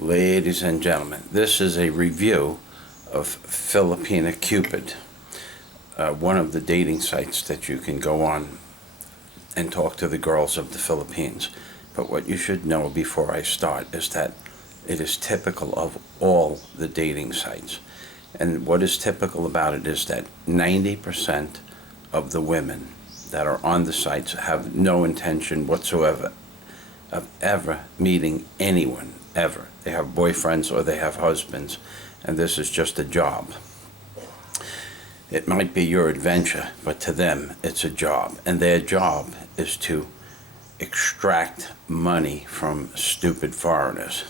Ladies and gentlemen, this is a review of Filipina Cupid, one of the dating sites that you can go on and talk to the girls of the Philippines. But what you should know before I start is that it is typical of all the dating sites. And what is typical about it is that 90% of the women that are on the sites have no intention whatsoever of ever meeting anyone, ever. They have boyfriends or they have husbands, and this is just a job. It might be your adventure, but to them it's a job, and their job is to extract money from stupid foreigners.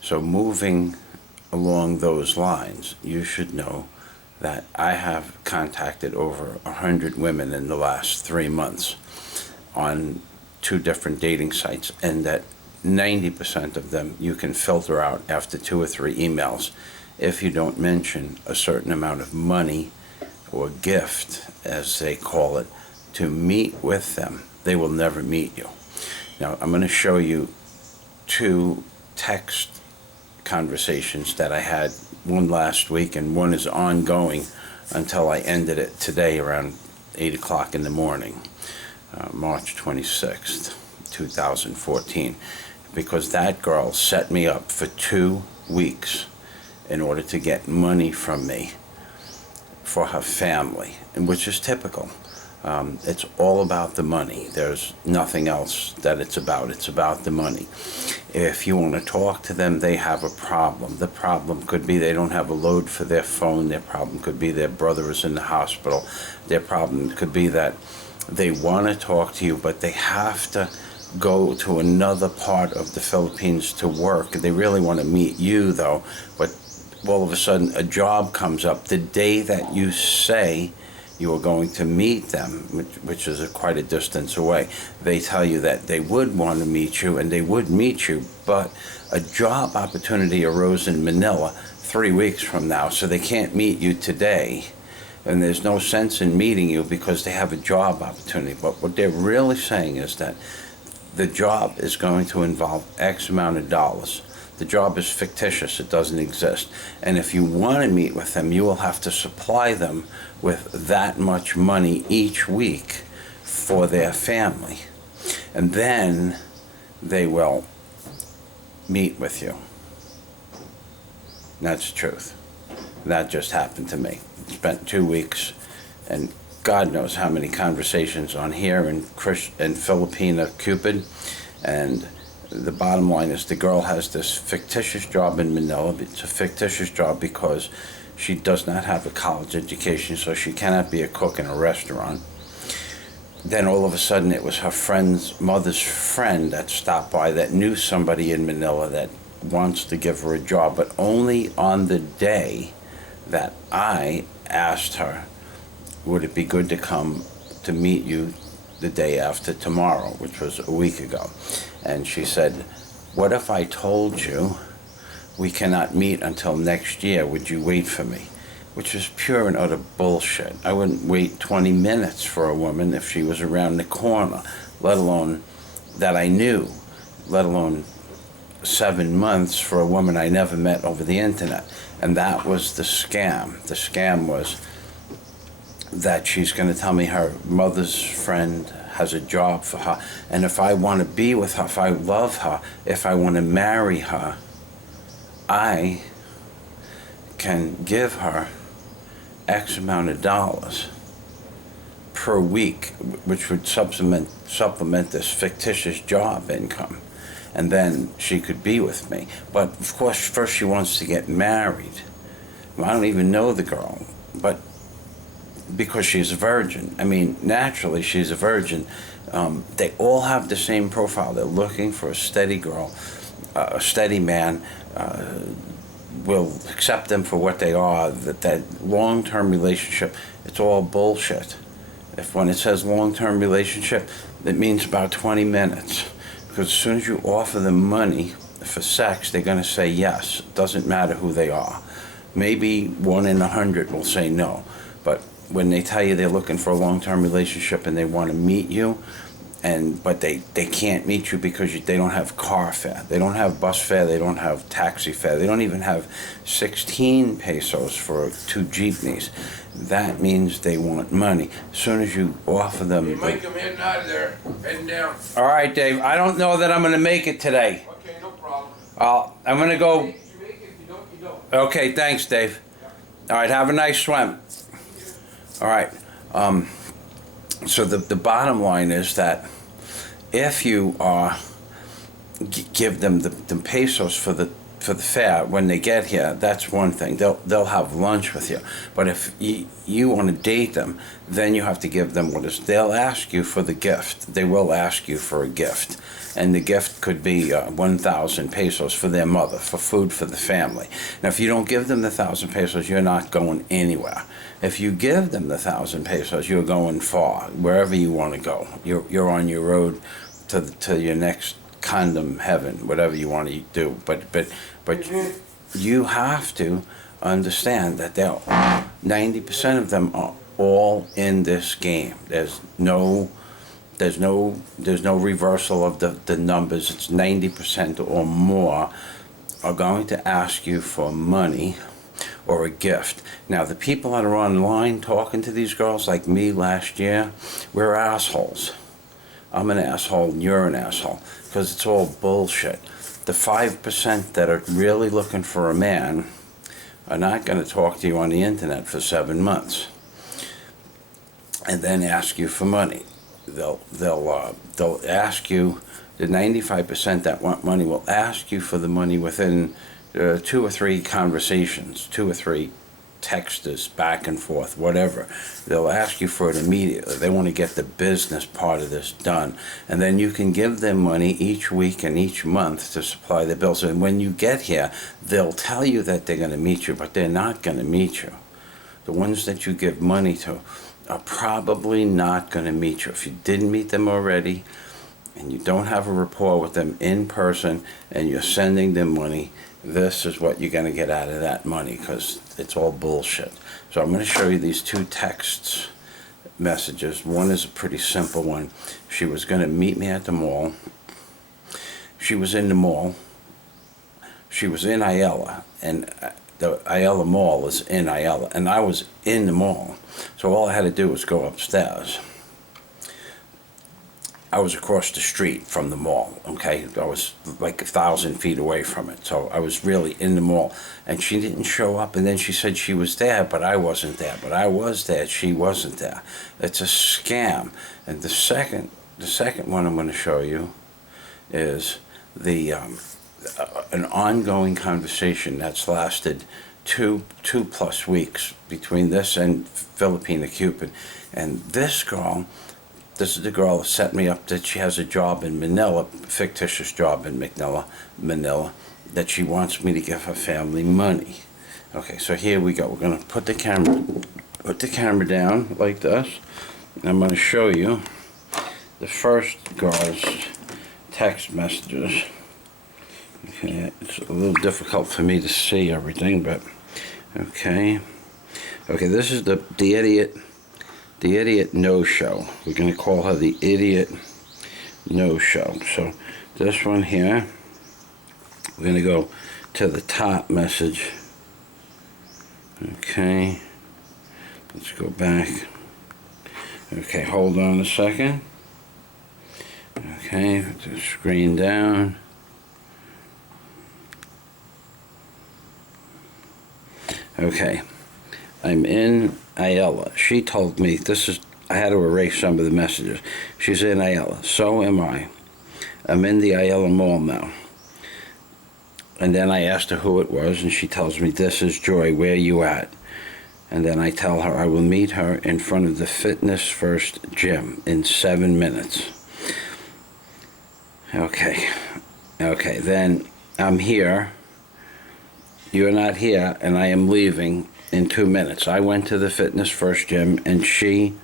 So moving along those lines, you should know that I have contacted over 100 women in the last 3 months on 2 different dating sites, and that 90% of them you can filter out after 2 or 3 emails if you don't mention a certain amount of money or gift, as they call it, to meet with them. They will never meet you. Now, I'm going to show you 2 text conversations that I had, one last week and one is ongoing until I ended it today around 8 o'clock in the morning, March 26th, 2014. Because that girl set me up for 2 weeks in order to get money from me for her family, and which is typical. It's all about the money. There's nothing else that it's about. It's about the money. If you want to talk to them, they have a problem. The problem could be they don't have a load for their phone. Their problem could be their brother is in the hospital. Their problem could be that they want to talk to you, but they have to go to another part of the Philippines to work. They really want to meet you, though, but all of a sudden a job comes up the day that you say you are going to meet them, which is quite a distance away. They tell you that they would want to meet you, and they would meet you, but a job opportunity arose in Manila 3 weeks from now, so they can't meet you today. And there's no sense in meeting you because they have a job opportunity. But what they're really saying is that the job is going to involve X amount of dollars. The job is fictitious, it doesn't exist. And if you want to meet with them, you will have to supply them with that much money each week for their family. And then they will meet with you. That's the truth. That just happened to me. Spent 2 weeks, and God knows how many conversations on here and Filipina Cupid, and the bottom line is the girl has this fictitious job in Manila. It's a fictitious job because she does not have a college education, so she cannot be a cook in a restaurant. Then all of a sudden it was her mother's friend that stopped by that knew somebody in Manila that wants to give her a job, but only on the day that I asked her, would it be good to come to meet you the day after tomorrow, which was a week ago. And she said, what if I told you we cannot meet until next year? Would you wait for me? Which is pure and utter bullshit. I wouldn't wait 20 minutes for a woman if she was around the corner, let alone that I knew, let alone 7 months for a woman I never met over the internet. And that was the scam. The scam was that she's going to tell me her mother's friend has a job for her, and if I want to be with her, if I love her, if I want to marry her, I can give her X amount of dollars per week, which would supplement this fictitious job income, and then she could be with me. But of course, first she wants to get married. Well, I don't even know the girl, but because she's a virgin. I mean, naturally she's a virgin. They all have the same profile. They're looking for a steady girl, a steady man, will accept them for what they are. That long-term relationship, it's all bullshit. When it says long-term relationship, it means about 20 minutes. Because as soon as you offer them money for sex, they're going to say yes. It doesn't matter who they are. Maybe 1 in 100 will say no. But when they tell you they're looking for a long-term relationship and they want to meet you, but they can't meet you because they don't have car fare, they don't have bus fare, they don't have taxi fare, they don't even have 16 pesos for 2 jeepneys. That means they want money. As soon as you offer them... You make them heading out of there, heading down. All right, Dave, I don't know that I'm going to make it today. Okay, no problem. I'm going to go... You make it, if you don't, you don't. Okay, thanks, Dave. All right, have a nice swim. All right. So the bottom line is that if you give them the pesos for the fare when they get here, that's one thing. They'll have lunch with you. But if you want to date them, then you have to give them they'll ask you for the gift. They will ask you for a gift. And the gift could be 1,000 pesos for their mother, for food for the family. Now, if you don't give them the 1,000 pesos, you're not going anywhere. If you give them the 1,000 pesos, you're going far, wherever you want to go. You're on your road to your next condom heaven, whatever you want to do. But you have to understand that 90% of them are all in this game. There's no reversal of the numbers. It's 90% or more are going to ask you for money or a gift. Now, the people that are online talking to these girls, like me last year, we're assholes. I'm an asshole and you're an asshole, because it's all bullshit. The 5% that are really looking for a man are not going to talk to you on the internet for 7 months and then ask you for money. They'll ask you, the 95% that want money will ask you for the money within 2 or 3 conversations, 2 or 3 texters back and forth, whatever. They'll ask you for it immediately. They want to get the business part of this done. And then you can give them money each week and each month to supply the bills. And when you get here, they'll tell you that they're going to meet you, but they're not going to meet you. The ones that you give money to are probably not going to meet you. If you didn't meet them already and you don't have a rapport with them in person and you're sending them money, this is what you're going to get out of that money, because it's all bullshit. So I'm going to show you these 2 texts messages. One is a pretty simple one. She was going to meet me at the mall. She was in the mall. She was in Ayala, and the Ayala Mall is in Ayala, and I was in the mall. So all I had to do was go upstairs. I was across the street from the mall, okay? I was like 1,000 feet away from it, so I was really in the mall. And she didn't show up, and then she said she was there, but I wasn't there. But I was there, she wasn't there. It's a scam. And the second one I'm going to show you is an ongoing conversation that's lasted two plus weeks between this and Filipina Cupid. And this is the girl that set me up, that she has a job in Manila, fictitious job in Manila, that she wants me to give her family money. Okay, so here we go. We're going to put the camera down like this. I'm going to show you the first girl's text messages. Okay, it's a little difficult for me to see everything, but okay. Okay, this is the idiot no-show. We're going to call her the idiot no-show. So this one here, we're going to go to the top message. Okay, let's go back. Okay, hold on a second. Okay, put the screen down. Okay, I'm in Ayala. She told me I had to erase some of the messages. She's in Ayala. So am I. I'm in the Ayala Mall now. And then I asked her who it was, and she tells me, "This is Joy, where you at?" And then I tell her I will meet her in front of the Fitness First gym in 7 minutes. Okay, then I'm here. You're not here, and I am leaving in 2 minutes. I went to the Fitness First gym, and she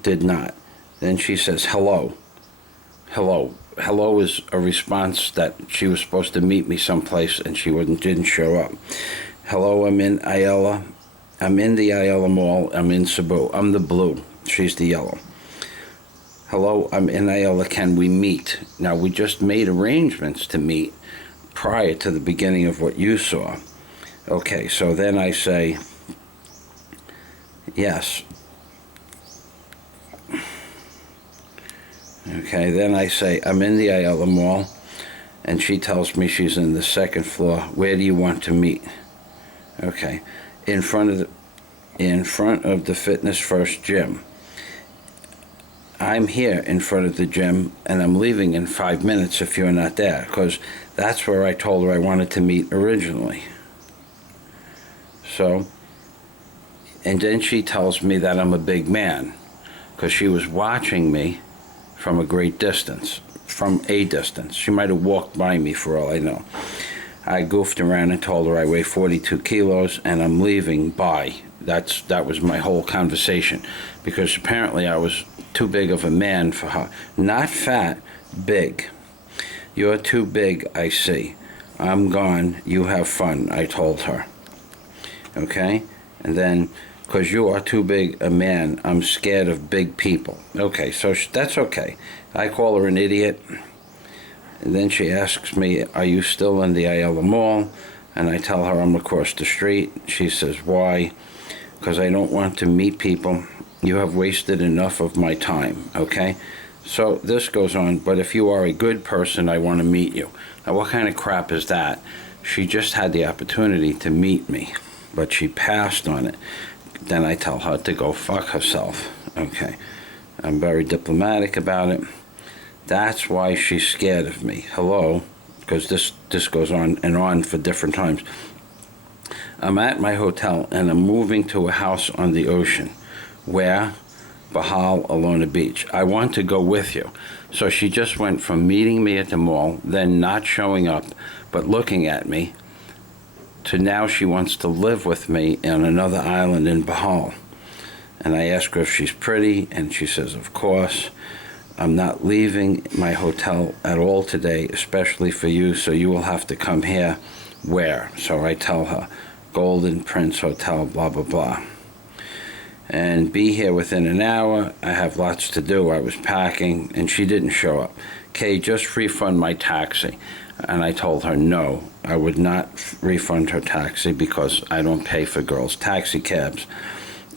did not. Then she says, hello. Hello. Hello is a response that she was supposed to meet me someplace, and she didn't show up. Hello, I'm in Ayala. I'm in the Ayala Mall. I'm in Cebu. I'm the blue. She's the yellow. hello, I'm in Ayala, can we meet? Now, we just made arrangements to meet prior to the beginning of what you saw. Okay, so then I say, yes. Okay, then I say, I'm in the Ayala Mall, and she tells me she's in the second floor. Where do you want to meet? Okay, in front of the Fitness First gym. I'm here in front of the gym, and I'm leaving in 5 minutes if you're not there, because that's where I told her I wanted to meet originally. So, and then she tells me that I'm a big man, because she was watching me from a great distance, from a distance. She might have walked by me for all I know. I goofed around and told her I weigh 42 kilos and I'm leaving, bye. That was my whole conversation, because apparently I was too big of a man for her. Not fat, big. You're too big, I see. I'm gone, you have fun, I told her. Okay? And then, because you are too big a man, I'm scared of big people. Okay, so that's okay. I call her an idiot. And then she asks me, are you still in the Ayala Mall? And I tell her I'm across the street. She says, why? Because I don't want to meet people. You have wasted enough of my time, okay? So this goes on, but if you are a good person, I want to meet you. Now, what kind of crap is that? She just had the opportunity to meet me, but she passed on it. Then I tell her to go fuck herself, okay? I'm very diplomatic about it. That's why she's scared of me. Hello? Because this goes on and on for different times. I'm at my hotel and I'm moving to a house on the ocean. Where? Bahal, Alona Beach. I want to go with you. So she just went from meeting me at the mall, then not showing up, but looking at me, to now she wants to live with me on another island in Bahal. And I ask her if she's pretty, and she says, of course. I'm not leaving my hotel at all today, especially for you, so you will have to come here. Where? So I tell her, Golden Prince Hotel, blah, blah, blah. And be here within an hour. I have lots to do. I was packing, and she didn't show up. Kay, just refund my taxi. And I told her, no, I would not refund her taxi because I don't pay for girls' taxi cabs.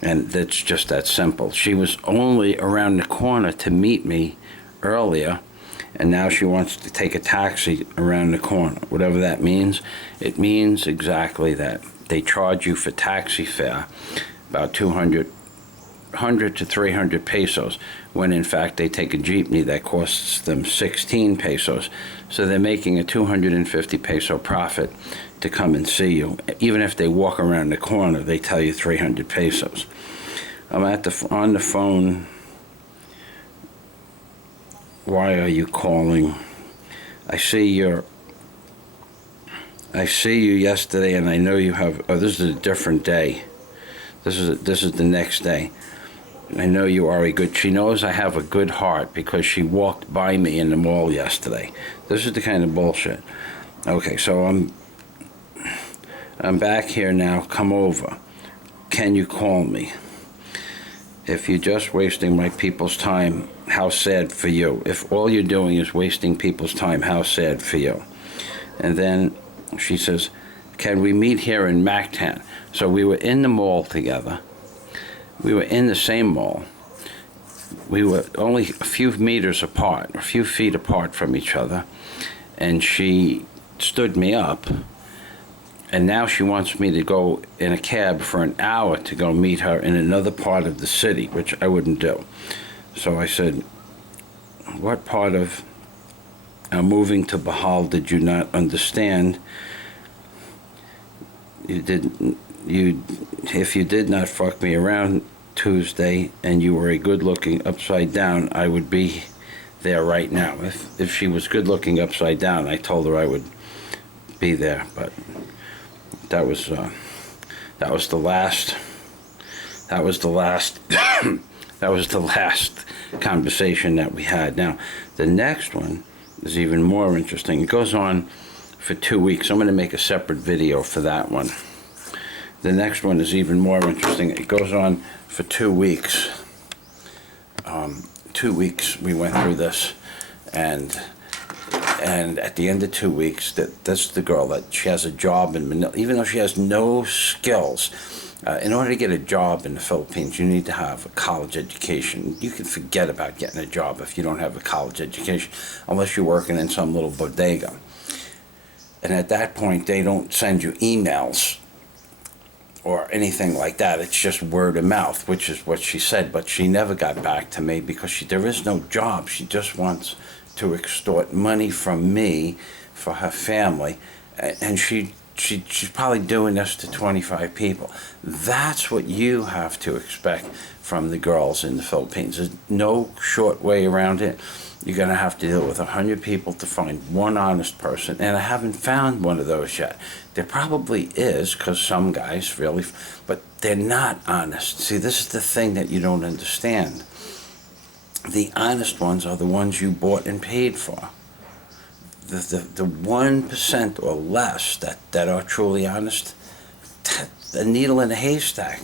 And that's just that simple. She was only around the corner to meet me earlier, and now she wants to take a taxi around the corner. Whatever that means, it means exactly that. They charge you for taxi fare about 100 to 300 pesos, when in fact they take a jeepney that costs them 16 pesos. So they're making a 250 peso profit to come and see you. Even if they walk around the corner, they tell you 300 pesos. I'm on the phone. Why are you calling? I see you yesterday, and I know you have. Oh, this is a different day. This is the next day. I know you are a good. She knows I have a good heart because she walked by me in the mall yesterday. This is the kind of bullshit. Okay, so I'm back here now. Come over. Can you call me? If you're just wasting my people's time, how sad for you. If all you're doing is wasting people's time, how sad for you. And then she says, can we meet here in Mactan? So we were in the mall together. We were in the same mall. We were only a few meters apart, a few feet apart from each other. And she stood me up. And now she wants me to go in a cab for an hour to go meet her in another part of the city, which I wouldn't do. So I said, what part of moving to Bahal did you not understand? If you did not fuck me around Tuesday and you were a good-looking upside down, I would be there right now. If she was good-looking upside down, I told her I would be there, but that was the last conversation that we had. Now, the next one is even more interesting. It goes on for 2 weeks. I'm going to make a separate video for that one. The next one is even more interesting. It goes on for 2 weeks. 2 weeks we went through this, and at the end of 2 weeks, that's the girl that she has a job in Manila, even though she has no skills. In order to get a job in the Philippines, you need to have a college education. You can forget about getting a job if you don't have a college education, unless you're working in some little bodega. And at that point, they don't send you emails or anything like that. It's just word of mouth, which is what she said. But she never got back to me because there is no job. She just wants to extort money from me for her family. And she's probably doing this to 25 people. That's what you have to expect from the girls in the Philippines. There's no short way around it. You're going to have to deal with 100 people to find one honest person, and I haven't found one of those yet. There probably is, because some guys really, but they're not honest. See, this is the thing that you don't understand. The honest ones are the ones you bought and paid for. The 1% or less that are truly honest, a needle in a haystack.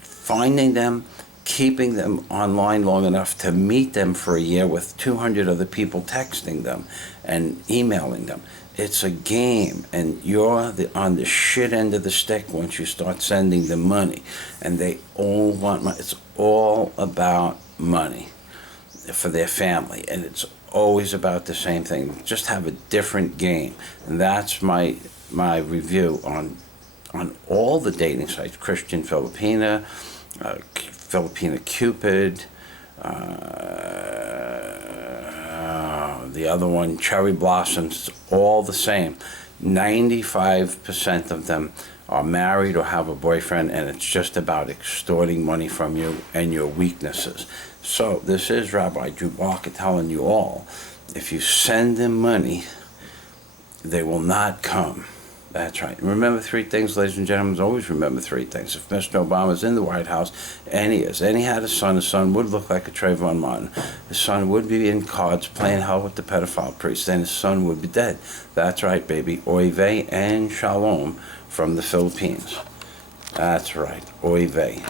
Finding them, keeping them online long enough to meet them for a year with 200 other people texting them and emailing them. It's a game, and you're on the shit end of the stick once you start sending them money. And they all want money. It's all about money for their family, and it's always about the same thing. Just have a different game. And that's my review on all the dating sites: Christian Filipina, Filipina Cupid, the other one, Cherry Blossoms. All the same. 95% of them are married or have a boyfriend, and it's just about extorting money from you and your weaknesses. So this is Rabbi Drew Barker telling you all, if you send them money, they will not come. That's right. Remember 3 things, ladies and gentlemen. Always remember 3 things. If Mr. Obama's in the White House, and he is, and he had a son would look like a Trayvon Martin. His son would be in cards playing hell with the pedophile priest, and his son would be dead. That's right, baby. Oy vey and shalom from the Philippines. That's right. Oy vey.